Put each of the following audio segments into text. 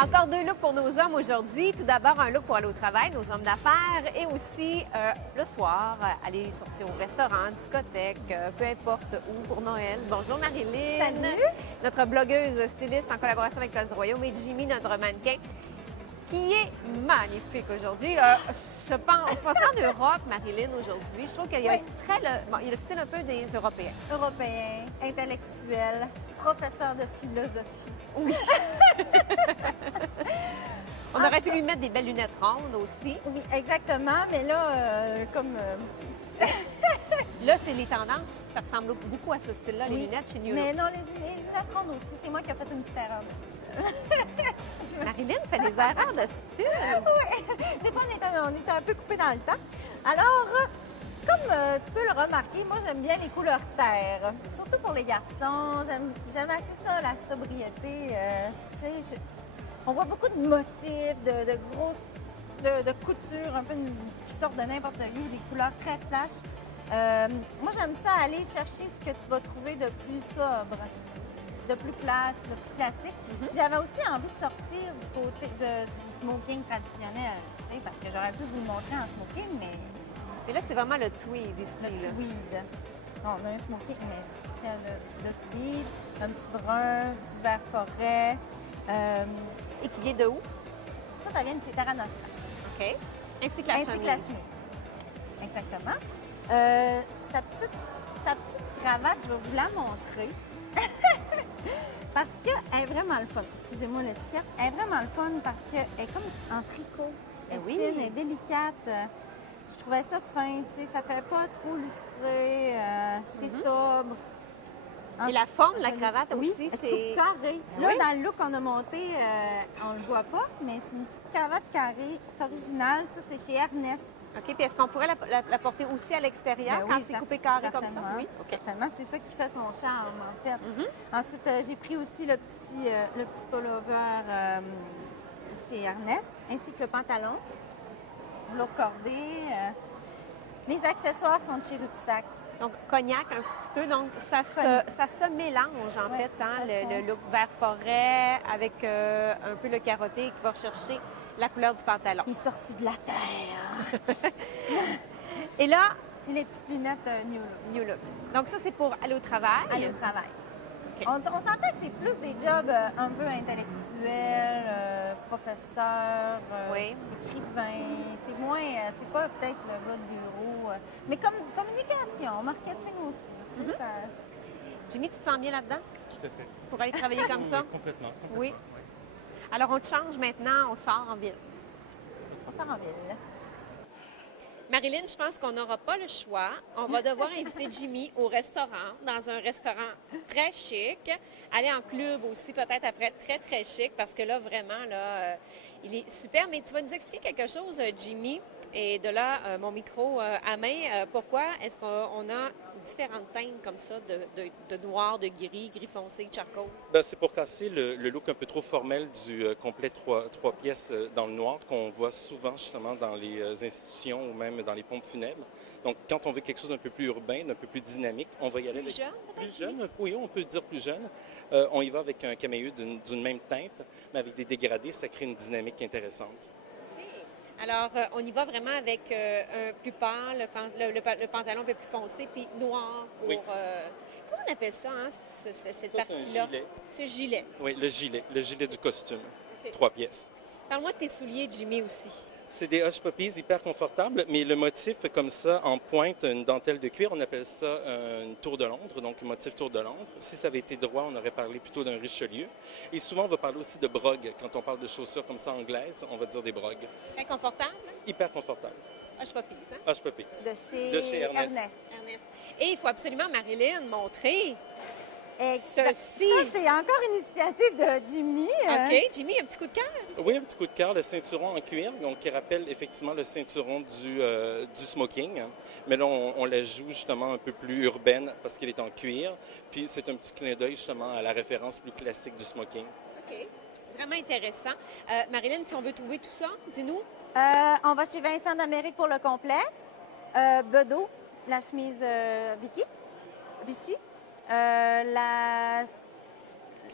Encore deux looks pour nos hommes aujourd'hui. Tout d'abord, un look pour aller au travail, nos hommes d'affaires, et aussi le soir, aller sortir au restaurant, discothèque, peu importe où pour Noël. Bonjour Marilyn. Salut. Notre blogueuse styliste en collaboration avec Place du Royaume, et Jimmy, notre mannequin, qui est magnifique aujourd'hui. Je pense, on se passe en Europe, Marilyn, aujourd'hui. Je trouve qu'il y a, il y a le style un peu des Européens. Européen, intellectuel, professeur de philosophie. Oui. On aurait pu lui mettre des belles lunettes rondes aussi. Oui, exactement, mais là, Là, c'est les tendances. Ça ressemble beaucoup à ce style-là, les Oui. lunettes chez New Mais Look. non, les lunettes rondes aussi, c'est moi qui ai fait une petite erreur de style. Marilyn fait des erreurs de style. Des fois, on était un peu coupés dans le temps. Alors, comme tu peux le remarquer, moi, j'aime bien les couleurs terre. Surtout pour les garçons. J'aime assez ça, la sobriété. Tu sais, on voit beaucoup de motifs, de grosses de couture, un peu qui sortent de n'importe où, des couleurs très flash. Moi, j'aime ça aller chercher ce que tu vas trouver de plus sobre, de plus classe, de plus classique. J'avais aussi envie de sortir du côté du smoking traditionnel, tu sais, parce que j'aurais pu vous le montrer en smoking, mais Et là, c'est vraiment le tweed ici. le là. tweed. Non, on a un smoking, mais c'est le tweed, un petit brun, vert forêt. Et qui vient de où? Ça vient de chez Terra Nostra. OK. Ainsi que la Ainsi que la chemise. chemise. Exactement. Sa petite cravate, je vais vous la montrer. Parce qu'elle est vraiment le fun. Excusez-moi l'étiquette. Elle est vraiment le fun parce qu'elle est comme en tricot. Elle est oui. fine, elle est délicate. Je trouvais ça fin, tu sais. Ça fait pas trop lustré. C'est sobre. Et la forme de la Joli. cravate Oui, aussi, elle c'est... coupe carré. Ah Là, oui? dans le look qu'on a monté, on le voit pas, mais c'est une petite cravate carrée. C'est original. Ça, c'est chez Ernest. OK. Puis est-ce qu'on pourrait la porter aussi à l'extérieur Ben quand oui, c'est coupé carré comme ça? certainement. Oui. OK. Certainement, c'est ça qui fait son charme, en fait. Ensuite, j'ai pris aussi le petit pullover chez Ernest, ainsi que le pantalon, velours cordé. Les accessoires sont de chez Rudsac. Donc, cognac un petit peu. Donc, ça se mélange, en Ouais, fait, hein, ça se le look vert forêt avec un peu le carotté qui va rechercher la couleur du pantalon. Il est sorti de la terre. Et là, Puis les petites lunettes New Look. New Look. Donc, ça, c'est pour aller au travail. Aller au travail. OK. On sentait que c'est plus des jobs un peu intellectuels, professeurs, Oui. écrivains. C'est moins, c'est pas peut-être le gars de bureau, mais comme communication, marketing aussi. Tu sais, Jimmy, tu te sens bien là-dedans Tout à fait. pour aller travailler comme ça? Complètement. Oui. Alors, on te change maintenant, on sort en ville. on s'en rend ville. Marilyn, je pense qu'on n'aura pas le choix. On va devoir inviter Jimmy au restaurant, dans un restaurant très chic. Aller en club aussi, peut-être après, très, très chic, parce que là, vraiment, là, il est super. Mais tu vas nous expliquer quelque chose, Jimmy, et de là, mon micro à main. Pourquoi est-ce qu'on a différentes teintes comme ça, de noir, de gris, gris foncé, de charcoal? Ben, c'est pour casser le look un peu trop formel du complet trois pièces dans le noir qu'on voit souvent justement dans les institutions ou même dans les pompes funèbres. Donc, quand on veut quelque chose d'un peu plus urbain, d'un peu plus dynamique, on va y aller Plus jeune, peut-être, plus jeune. Oui, on peut dire plus jeune. On y va avec un caméo d'une même teinte, mais avec des dégradés, ça crée une dynamique intéressante. Alors, on y va vraiment avec un plus pâle, le pantalon un peu plus foncé, puis noir pour... Oui. Comment on appelle ça, hein, cette Ça, c'est un partie-là? gilet. C'est le gilet. Oui, le gilet du costume. OK. 3 pièces. Parle-moi de tes souliers, Jimmy, aussi. C'est des Hush Puppies hyper confortables, mais le motif comme ça, en pointe, une dentelle de cuir, on appelle ça une tour de Londres, donc un motif tour de Londres. Si ça avait été droit, on aurait parlé plutôt d'un Richelieu. Et souvent, on va parler aussi de brogue. Quand on parle de chaussures comme ça anglaises, on va dire des brogues. Très confortable. Hyper confortables. Ah, je suis pas pise, hein? Hush Puppies. De chez Ernest. Ernest. Et il faut absolument, Marilyn, montrer Exact. ceci. Ça, c'est encore une initiative de Jimmy. OK. Jimmy, un petit coup de cœur? Oui, un petit coup de cœur, le ceinturon en cuir, donc qui rappelle effectivement le ceinturon du smoking. Mais là, on la joue justement un peu plus urbaine parce qu'elle est en cuir. Puis c'est un petit clin d'œil justement à la référence plus classique du smoking. OK. Vraiment intéressant. Marilyn, si on veut trouver tout ça, dis-nous. On va chez Vincent d'Amérique pour le complet. Bedeau, la chemise Vichy.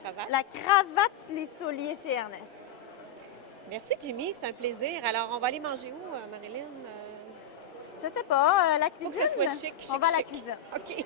Cravate. La cravate, les souliers chez Ernest. Merci, Jimmy. C'est un plaisir. Alors, on va aller manger où, Marilyn? Je sais pas, la Faut cuisine. que ce soit chic, On va à la chic. cuisine. OK.